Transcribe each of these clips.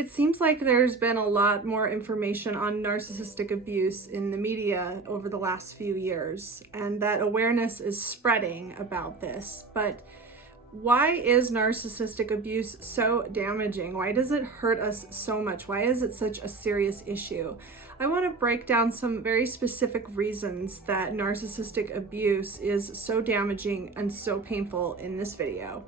It seems like there's been a lot more information on narcissistic abuse in the media over the last few years, and that awareness is spreading about this. But why is narcissistic abuse so damaging? Why does it hurt us so much? Why is it such a serious issue? I want to break down some very specific reasons that narcissistic abuse is so damaging and so painful in this video.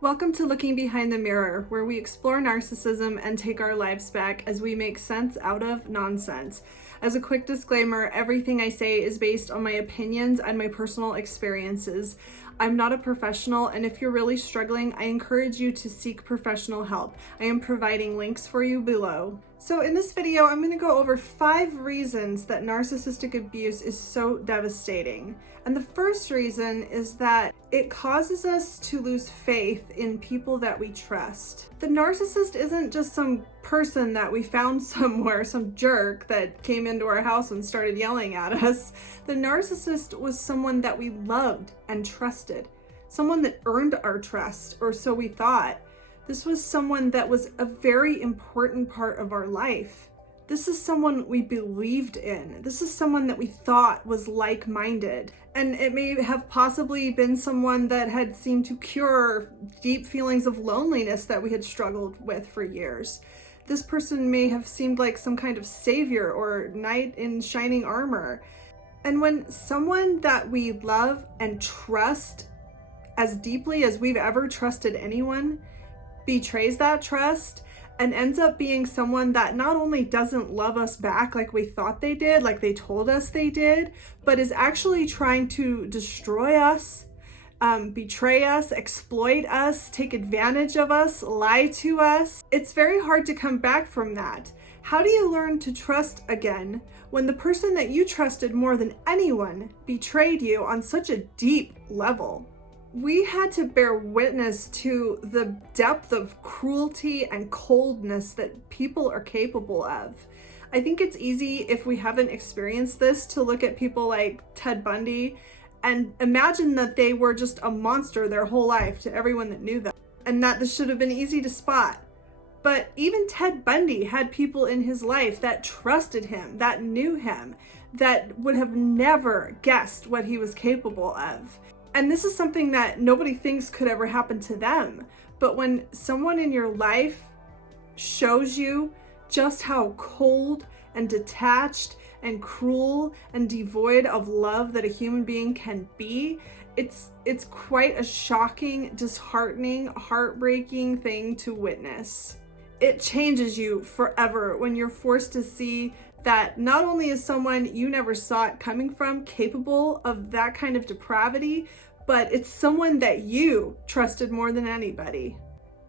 Welcome to Looking Behind the Mirror, where we explore narcissism and take our lives back as we make sense out of nonsense. As a quick disclaimer, everything I say is based on my opinions and my personal experiences. I'm not a professional, and if you're really struggling, I encourage you to seek professional help. I am providing links for you below. So in this video, I'm going to go over 5 reasons that narcissistic abuse is so devastating. And the first reason is that it causes us to lose faith in people that we trust. The narcissist isn't just some person that we found somewhere, some jerk that came into our house and started yelling at us. The narcissist was someone that we loved and trusted, someone that earned our trust, or so we thought. This was someone that was a very important part of our life. This is someone we believed in. This is someone that we thought was like-minded. And it may have possibly been someone that had seemed to cure deep feelings of loneliness that we had struggled with for years. This person may have seemed like some kind of savior or knight in shining armor. And when someone that we love and trust as deeply as we've ever trusted anyone betrays that trust and ends up being someone that not only doesn't love us back like we thought they did, like they told us they did, but is actually trying to destroy us, betray us, exploit us, take advantage of us, lie to us. It's very hard to come back from that. How do you learn to trust again when the person that you trusted more than anyone betrayed you on such a deep level? We had to bear witness to the depth of cruelty and coldness that people are capable of. I think it's easy, if we haven't experienced this, to look at people like Ted Bundy and imagine that they were just a monster their whole life to everyone that knew them, and that this should have been easy to spot. But even Ted Bundy had people in his life that trusted him, that knew him, that would have never guessed what he was capable of. And this is something that nobody thinks could ever happen to them. But when someone in your life shows you just how cold and detached and cruel and devoid of love that a human being can be, it's quite a shocking, disheartening, heartbreaking thing to witness. It changes you forever when you're forced to see that not only is someone you never saw it coming from capable of that kind of depravity, but it's someone that you trusted more than anybody.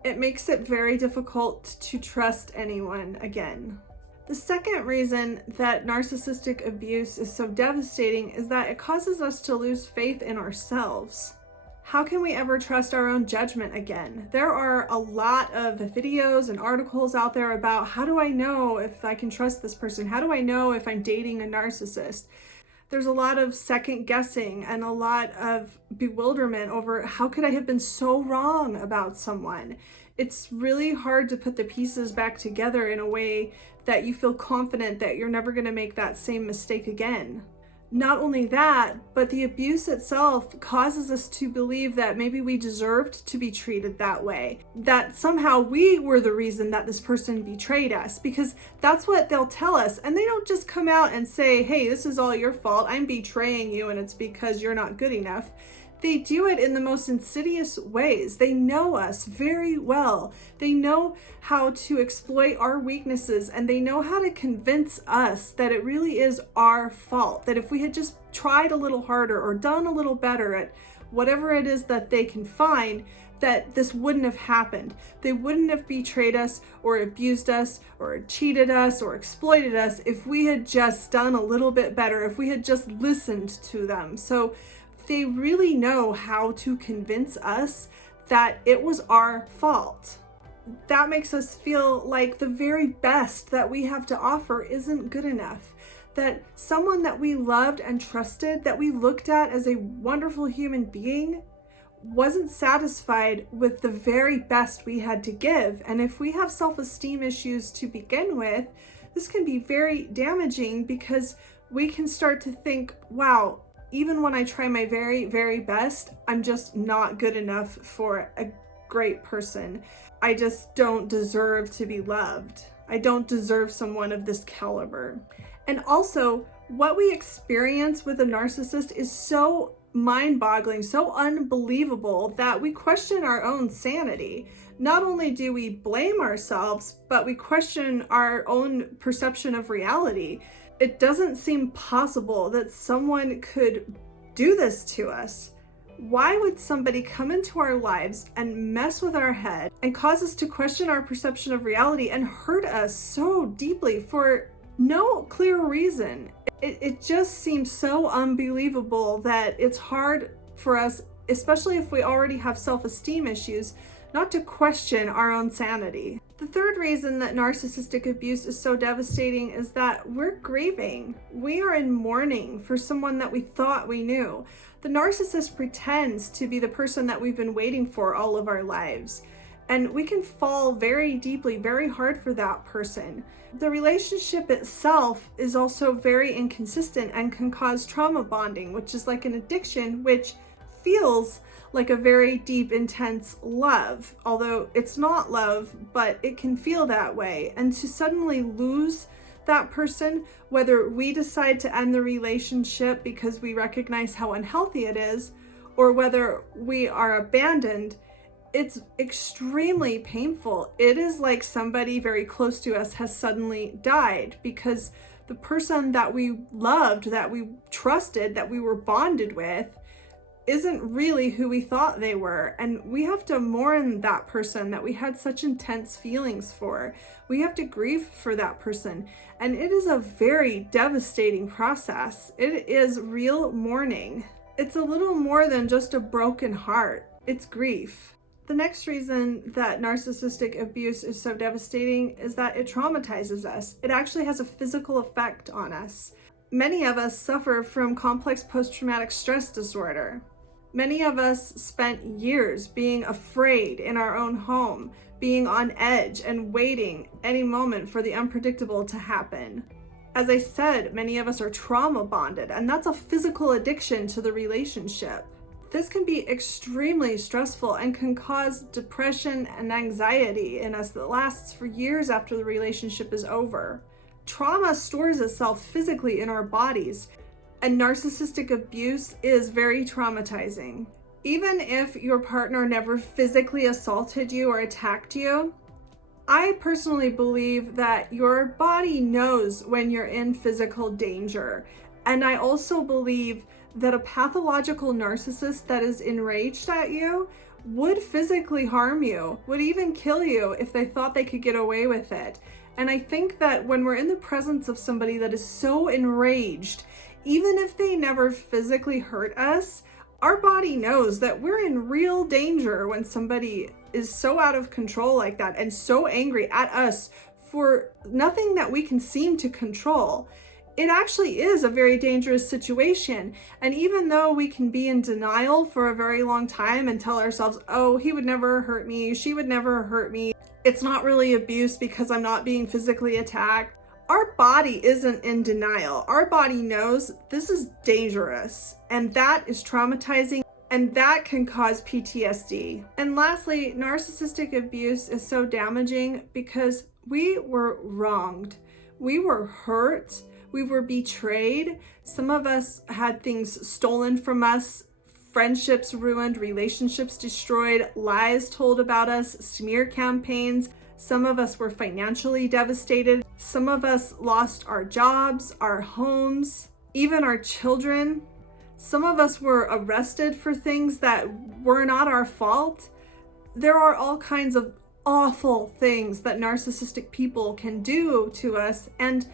It makes it very difficult to trust anyone again. The second reason that narcissistic abuse is so devastating is that it causes us to lose faith in ourselves. How can we ever trust our own judgment again? There are a lot of videos and articles out there about how do I know if I can trust this person? How do I know if I'm dating a narcissist? There's a lot of second guessing and a lot of bewilderment over how could I have been so wrong about someone? It's really hard to put the pieces back together in a way that you feel confident that you're never going to make that same mistake again. Not only that, but the abuse itself causes us to believe that maybe we deserved to be treated that way, that somehow we were the reason that this person betrayed us, because that's what they'll tell us. And they don't just come out and say, hey, this is all your fault, I'm betraying you and it's because you're not good enough. They do it in the most insidious ways. They know us very well. They know how to exploit our weaknesses, and they know how to convince us that it really is our fault, that if we had just tried a little harder or done a little better at whatever it is that they can find, that this wouldn't have happened. They wouldn't have betrayed us or abused us or cheated us or exploited us if we had just done a little bit better, if we had just listened to them. So they really know how to convince us that it was our fault. That makes us feel like the very best that we have to offer isn't good enough. That someone that we loved and trusted, that we looked at as a wonderful human being, wasn't satisfied with the very best we had to give. And if we have self-esteem issues to begin with, this can be very damaging because we can start to think, wow, even when I try my very, very best, I'm just not good enough for a great person. I just don't deserve to be loved. I don't deserve someone of this caliber. And also, what we experience with a narcissist is so mind-boggling, so unbelievable that we question our own sanity. Not only do we blame ourselves, but we question our own perception of reality. It doesn't seem possible that someone could do this to us. Why would somebody come into our lives and mess with our head and cause us to question our perception of reality and hurt us so deeply for no clear reason? It just seems so unbelievable that it's hard for us, especially if we already have self-esteem issues, not to question our own sanity. The third reason that narcissistic abuse is so devastating is that we're grieving. We are in mourning for someone that we thought we knew. The narcissist pretends to be the person that we've been waiting for all of our lives. And we can fall very deeply, very hard for that person. The relationship itself is also very inconsistent and can cause trauma bonding, which is like an addiction, which feels like a very deep, intense love, although it's not love, but it can feel that way. And to suddenly lose that person, whether we decide to end the relationship because we recognize how unhealthy it is, or whether we are abandoned, it's extremely painful. It is like somebody very close to us has suddenly died because the person that we loved, that we trusted, that we were bonded with, isn't really who we thought they were. And we have to mourn that person that we had such intense feelings for. We have to grieve for that person. And it is a very devastating process. It is real mourning. It's a little more than just a broken heart. It's grief. The next reason that narcissistic abuse is so devastating is that it traumatizes us. It actually has a physical effect on us. Many of us suffer from complex post-traumatic stress disorder. Many of us spent years being afraid in our own home, being on edge and waiting any moment for the unpredictable to happen. As I said, many of us are trauma bonded, and that's a physical addiction to the relationship. This can be extremely stressful and can cause depression and anxiety in us that lasts for years after the relationship is over. Trauma stores itself physically in our bodies, and narcissistic abuse is very traumatizing. Even if your partner never physically assaulted you or attacked you, I personally believe that your body knows when you're in physical danger. And I also believe that a pathological narcissist that is enraged at you would physically harm you, would even kill you if they thought they could get away with it. And I think that when we're in the presence of somebody that is so enraged, even if they never physically hurt us, our body knows that we're in real danger when somebody is so out of control like that and so angry at us for nothing that we can seem to control. It actually is a very dangerous situation. And even though we can be in denial for a very long time and tell ourselves, oh, he would never hurt me, she would never hurt me, it's not really abuse because I'm not being physically attacked, our body isn't in denial. Our body knows this is dangerous, and that is traumatizing, and that can cause PTSD. And lastly, narcissistic abuse is so damaging because we were wronged. We were hurt. We were betrayed. Some of us had things stolen from us, friendships ruined, relationships destroyed, lies told about us, smear campaigns. Some of us were financially devastated. Some of us lost our jobs, our homes, even our children. Some of us were arrested for things that were not our fault. There are all kinds of awful things that narcissistic people can do to us, and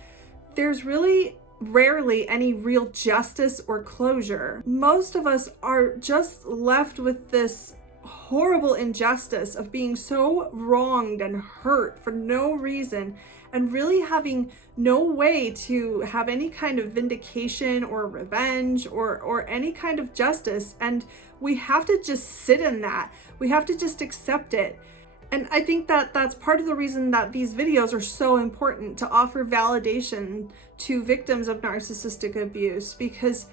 there's really rarely any real justice or closure. Most of us are just left with this horrible injustice of being so wronged and hurt for no reason, and really having no way to have any kind of vindication or revenge or any kind of justice. And we have to just sit in that. We have to just accept it. And I think that that's part of the reason that these videos are so important, to offer validation to victims of narcissistic abuse, because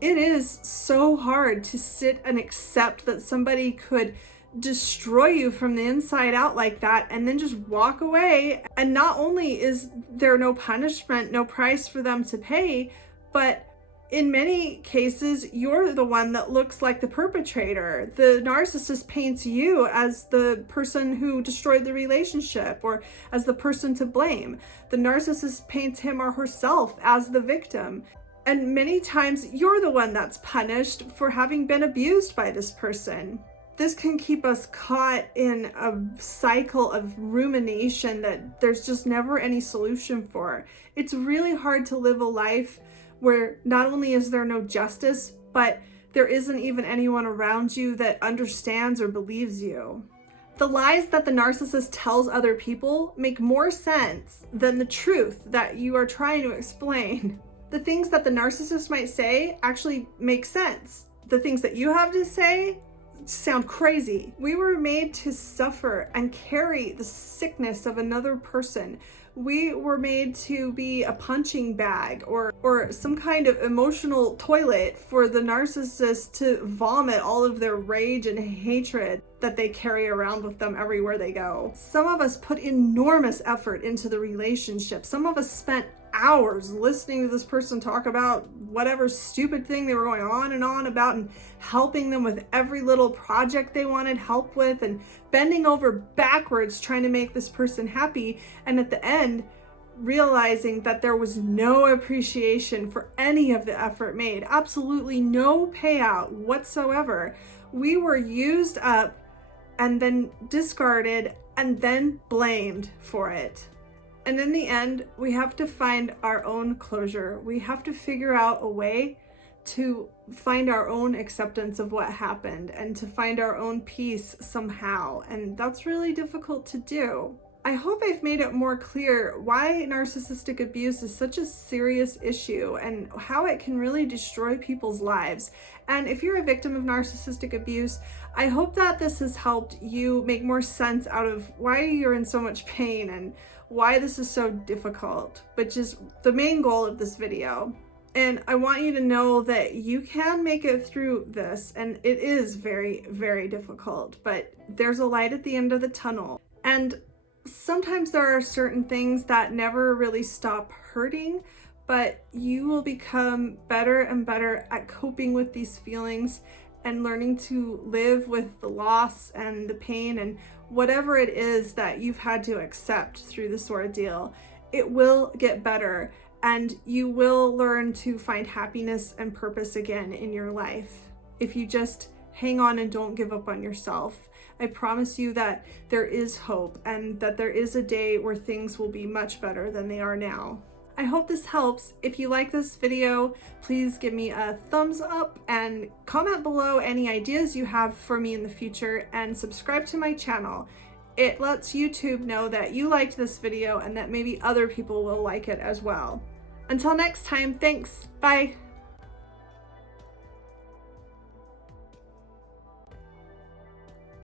it is so hard to sit and accept that somebody could destroy you from the inside out like that and then just walk away. And not only is there no punishment, no price for them to pay, but in many cases, you're the one that looks like the perpetrator. The narcissist paints you as the person who destroyed the relationship or as the person to blame. The narcissist paints him or herself as the victim. And many times you're the one that's punished for having been abused by this person. This can keep us caught in a cycle of rumination that there's just never any solution for. It's really hard to live a life where not only is there no justice, but there isn't even anyone around you that understands or believes you. The lies that the narcissist tells other people make more sense than the truth that you are trying to explain. The things that the narcissist might say actually make sense. The things that you have to say sound crazy. We were made to suffer and carry the sickness of another person. We were made to be a punching bag or some kind of emotional toilet for the narcissist to vomit all of their rage and hatred that they carry around with them everywhere they go. Some of us put enormous effort into the relationship. Some of us spent hours listening to this person talk about whatever stupid thing they were going on and on about, and helping them with every little project they wanted help with, and bending over backwards trying to make this person happy. And at the end, realizing that there was no appreciation for any of the effort made, absolutely no payout whatsoever. We were used up and then discarded and then blamed for it. And in the end, we have to find our own closure. We have to figure out a way to find our own acceptance of what happened and to find our own peace somehow. And that's really difficult to do. I hope I've made it more clear why narcissistic abuse is such a serious issue and how it can really destroy people's lives. And if you're a victim of narcissistic abuse, I hope that this has helped you make more sense out of why you're in so much pain and why this is so difficult, which is the main goal of this video. And I want you to know that you can make it through this, and it is very, very difficult, but there's a light at the end of the tunnel. And sometimes there are certain things that never really stop hurting, but you will become better and better at coping with these feelings and learning to live with the loss and the pain and whatever it is that you've had to accept through this ordeal. It will get better, and you will learn to find happiness and purpose again in your life if you just hang on and don't give up on yourself. I promise you that there is hope and that there is a day where things will be much better than they are now. I hope this helps. If you like this video, please give me a thumbs up and comment below any ideas you have for me in the future, and subscribe to my channel. It lets YouTube know that you liked this video and that maybe other people will like it as well. Until next time, thanks. Bye.